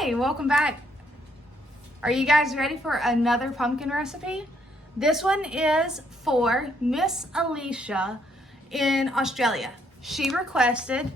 Hi, welcome back. Are you guys ready for another pumpkin recipe? This one is for Miss Alicia in Australia. She requested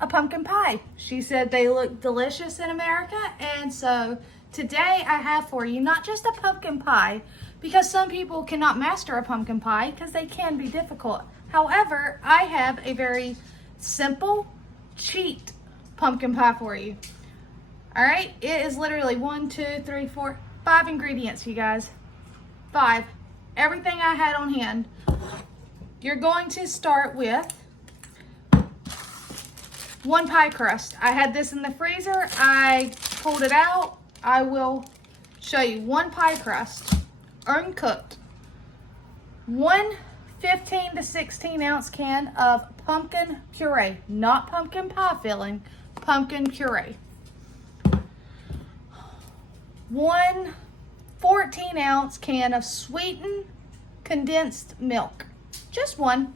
a pumpkin pie. She said they look delicious in America, and so today I have for you not just a pumpkin pie, because some people cannot master a pumpkin pie because they can be difficult. However, I have a very simple, cheat pumpkin pie for you. All right, it is literally 5 ingredients, you guys. 5. Everything I had on hand. You're going to start with 1 pie crust. I had this in the freezer. I pulled it out. I will show you 1 pie crust, uncooked. 1 15 to 16 ounce can of pumpkin puree, not pumpkin pie filling, pumpkin puree. 1 14 ounce can of sweetened condensed milk. Just 1.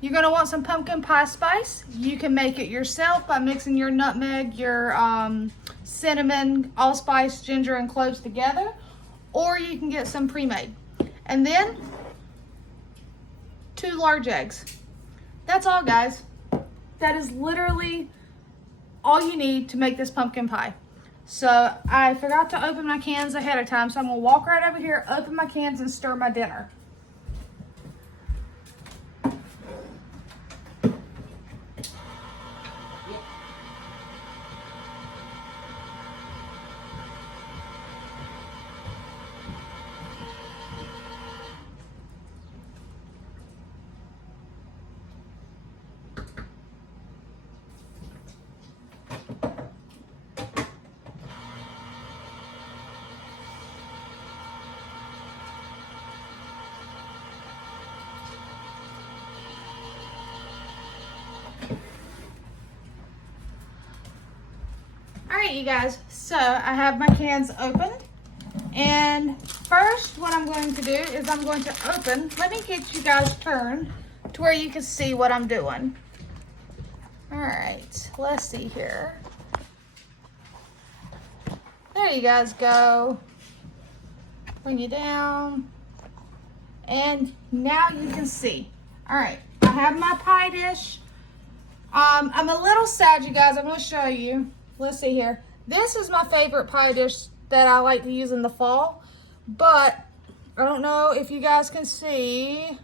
You're gonna want some pumpkin pie spice. You can make it yourself by mixing your nutmeg, your cinnamon, allspice, ginger, and cloves together, or you can get some pre-made. And then 2 large eggs. That's all, guys. That is literally all you need to make this pumpkin pie. So I forgot to open my cans ahead of time, so I'm gonna walk right over here, open my cans, and stir my dinner. Alright, you guys, so I have my cans open, and first what I'm going to do is I'm going to open, let me get you guys turned to where you can see what I'm doing. Alright, let's see here. There you guys go. Bring you down, and now you can see. Alright, I have my pie dish. I'm a little sad, you guys, I'm going to show you. Let's see here. This is my favorite pie dish that I like to use in the fall, but I don't know if you guys can see.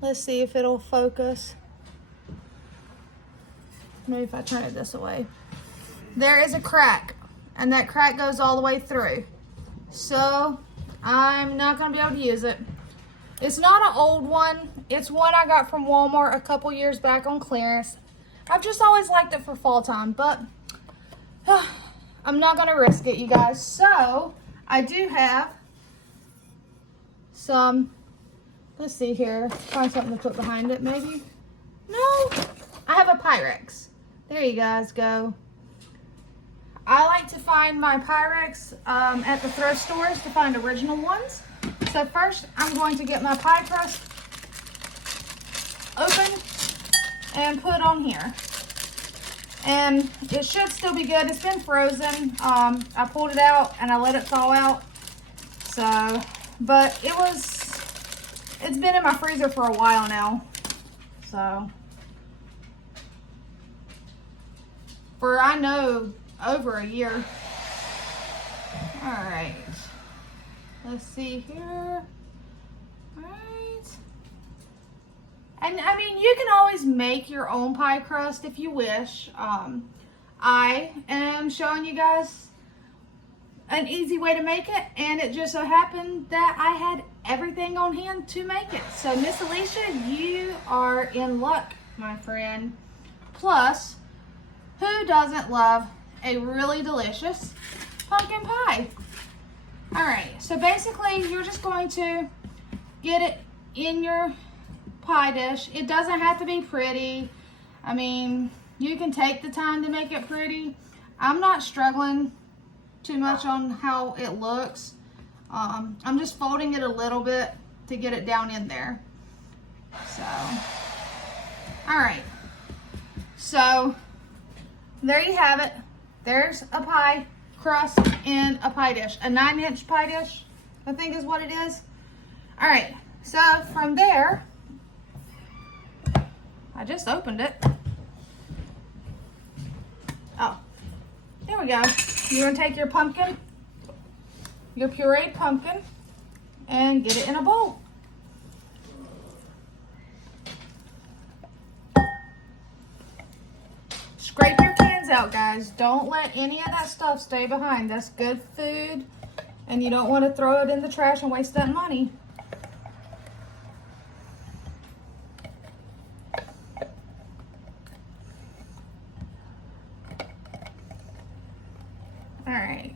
Let's see if it'll focus. Maybe if I turn it this way. There is a crack, and that crack goes all the way through. So I'm not going to be able to use it. It's not an old one. It's one I got from Walmart a couple years back on clearance. I've just always liked it for fall time, but I'm not going to risk it, you guys. So, I do have some, let's see here, find something to put behind it, maybe. No, I have a Pyrex. There you guys go. I like to find my Pyrex at the thrift stores to find original ones. So first, I'm going to get my pie crust open and put on here. And it should still be good. It's been frozen. I pulled it out and I let it thaw out. So, but it's been in my freezer for a while now. So, for I know over a year. All right. Let's see here. All right. And I mean, you can always make your own pie crust if you wish. I am showing you guys an easy way to make it, and it just so happened that I had everything on hand to make it. So Miss Alicia, you are in luck, my friend. Plus, who doesn't love a really delicious pumpkin pie? All right, so basically you're just going to get it in your pie dish. It doesn't have to be pretty. I mean, you can take the time to make it pretty. I'm not struggling too much on how it looks. I'm just folding it a little bit to get it down in there. So, all right. So there you have it. there's a pie crust in a pie dish. A 9-inch pie dish, I think is what it is. All right, so from there, I just opened it. Oh, there we go. You're gonna take your pumpkin, your pureed pumpkin, and get it in a bowl. Scrape your cans out, guys. Don't let any of that stuff stay behind. That's good food, and you don't want to throw it in the trash and waste that money. All right.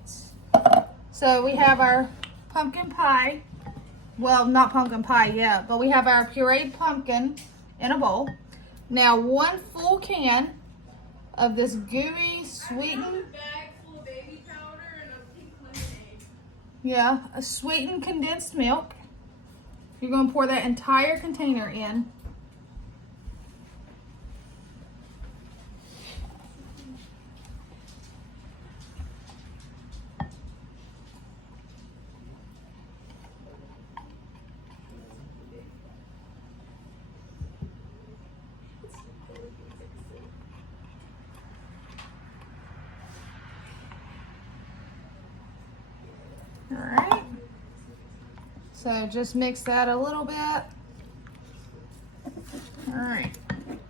So we have our pumpkin pie. Well, not pumpkin pie yet, but we have our pureed pumpkin in a bowl. Now, 1 full can of this gooey sweetened. A bag full of baby powder and a pink lemonade. Yeah, a sweetened condensed milk. You're going to pour that entire container in. All right, so just mix that a little bit. All right,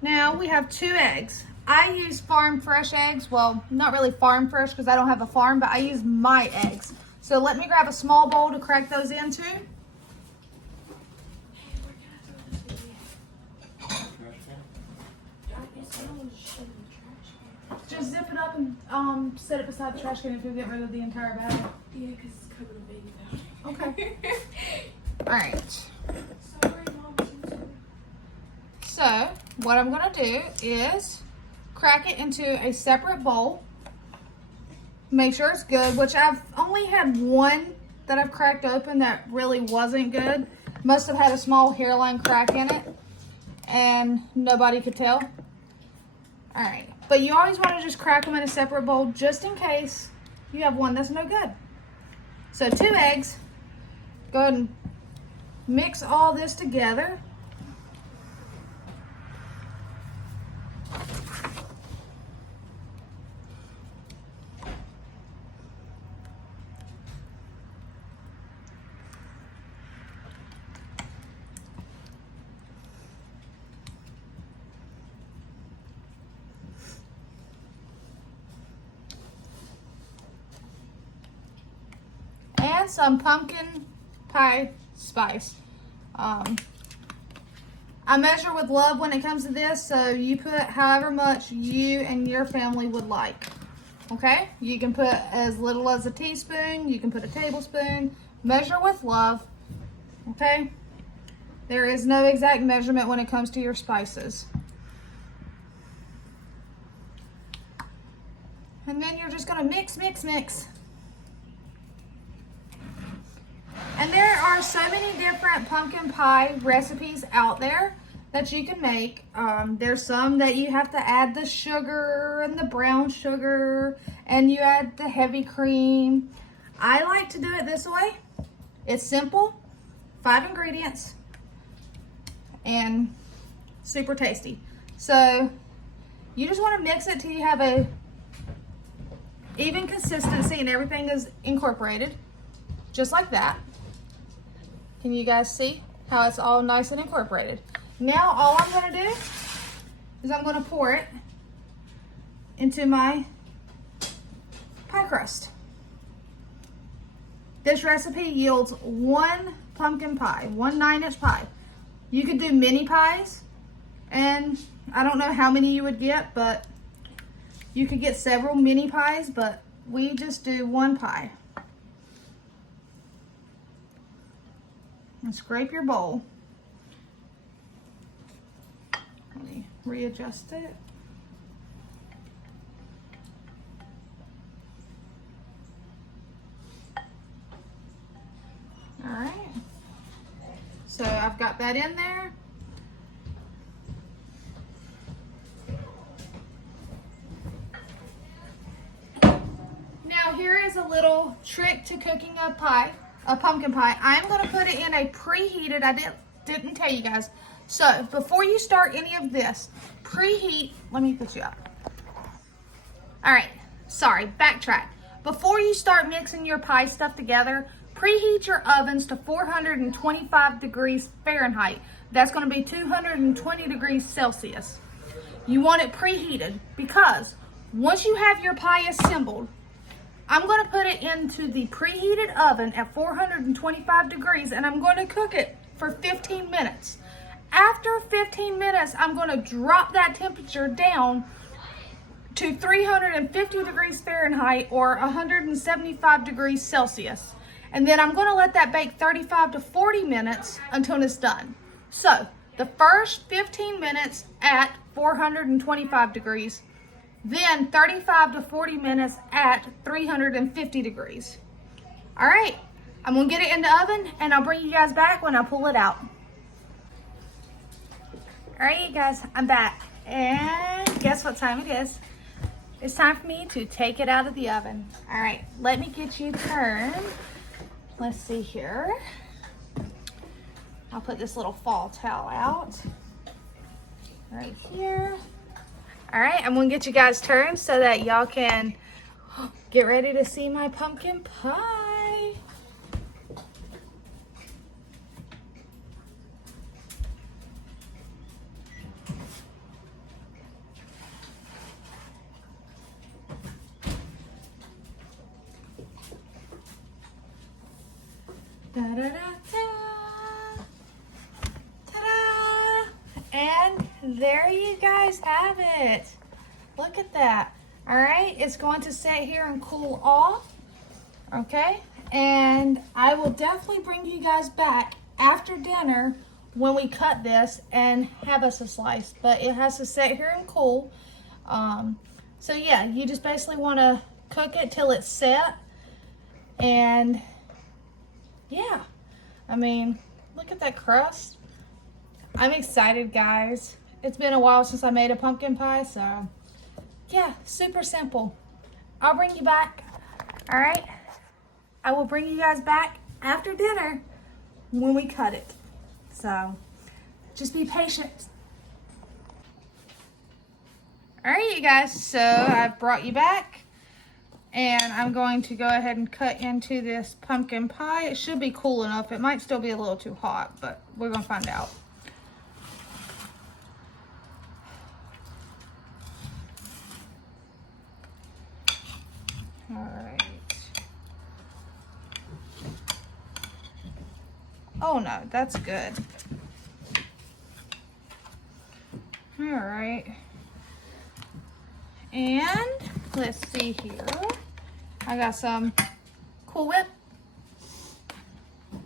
now we have 2 eggs. I use farm fresh eggs. Well, not really farm fresh because I don't have a farm, but I use my eggs. So let me grab a small bowl to crack those into. Just zip it up and set it beside the trash can if you get rid of the entire bag. Yeah, because it's covered in baby powder. Okay. All right. Sorry, Mom. So what I'm going to do is crack it into a separate bowl. Make sure it's good, which I've only had one that I've cracked open that really wasn't good. Must have had a small hairline crack in it and nobody could tell. All right. But you always want to just crack them in a separate bowl just in case you have one that's no good. So 2 eggs. Go ahead and mix all this together. And some pumpkin pie spice. I measure with love when it comes to this, so you put however much you and your family would like. Okay? You can put as little as a teaspoon, you can put a tablespoon. Measure with love. Okay? There is no exact measurement when it comes to your spices. And then you're just gonna mix, mix, mix. And there are so many different pumpkin pie recipes out there that you can make. There's some that you have to add the sugar and the brown sugar and you add the heavy cream. I like to do it this way. It's simple, 5 ingredients, and super tasty. So you just want to mix it till you have a even consistency and everything is incorporated, just like that. Can you guys see how it's all nice and incorporated? Now all I'm going to do is I'm going to pour it into my pie crust. This recipe yields 1 pumpkin pie, 1 9-inch pie. You could do mini pies, and I don't know how many you would get, but you could get several mini pies, but we just do 1 pie. And scrape your bowl. Let me readjust it. All right. So I've got that in there. here is a little trick to cooking a pie, a pumpkin pie. I'm going to put it in a preheated, I didn't tell you guys. So before you start any of this, preheat, let me put you up. All right, sorry, backtrack. Before you start mixing your pie stuff together, preheat your ovens to 425 degrees Fahrenheit. That's going to be 220 degrees Celsius. You want it preheated because once you have your pie assembled, I'm going to put it into the preheated oven at 425 degrees and I'm going to cook it for 15 minutes. After 15 minutes, I'm going to drop that temperature down to 350 degrees Fahrenheit or 175 degrees Celsius. And then I'm going to let that bake 35 to 40 minutes until it's done. So the first 15 minutes at 425 degrees, then 35 to 40 minutes at 350 degrees. All right, I'm gonna get it in the oven and I'll bring you guys back when I pull it out. All right, you guys, I'm back. And guess what time it is? It's time for me to take it out of the oven. All right, let me get you turned. Let's see here. I'll put this little fall towel out right here. All right, I'm gonna get you guys turned so that y'all can get ready to see my pumpkin pie. Da da da da. And there you guys have it. Look at that. All right, it's going to sit here and cool off. Okay, and I will definitely bring you guys back after dinner when we cut this and have us a slice, but it has to sit here and cool. So yeah, you just basically want to cook it till it's set. And yeah, I mean, look at that crust. I'm excited, guys. It's been a while since I made a pumpkin pie, so yeah, super simple. I'll bring you back. All right, I will bring you guys back after dinner when we cut it. So just be patient. All right, you guys, so I've brought you back and I'm going to go ahead and cut into this pumpkin pie. It should be cool enough. It might still be a little too hot, but we're gonna find out. All right. Oh no, that's good. All right. And let's see here. I got some Cool Whip.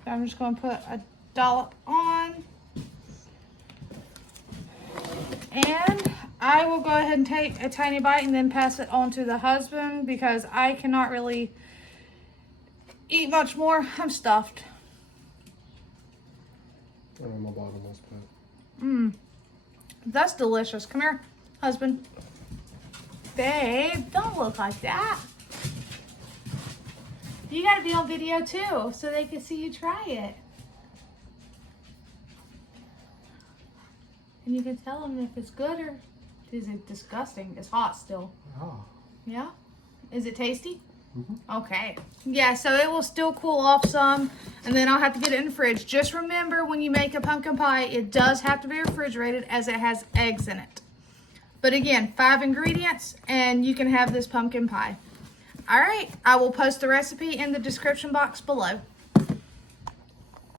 I'm just gonna put a dollop on. And I will go ahead and take a tiny bite and then pass it on to the husband because I cannot really eat much more. I'm stuffed. On my bottomless pit. That's delicious. Come here, husband. Babe, don't look like that. You gotta be on video too so they can see you try it. And you can tell them if it's good or is it disgusting. It's hot still. Oh. Yeah? Is it tasty? Mm-hmm. Okay. Yeah, so it will still cool off some and then I'll have to get it in the fridge. Just remember when you make a pumpkin pie, it does have to be refrigerated as it has eggs in it. But again, 5 ingredients and you can have this pumpkin pie. All right, I will post the recipe in the description box below.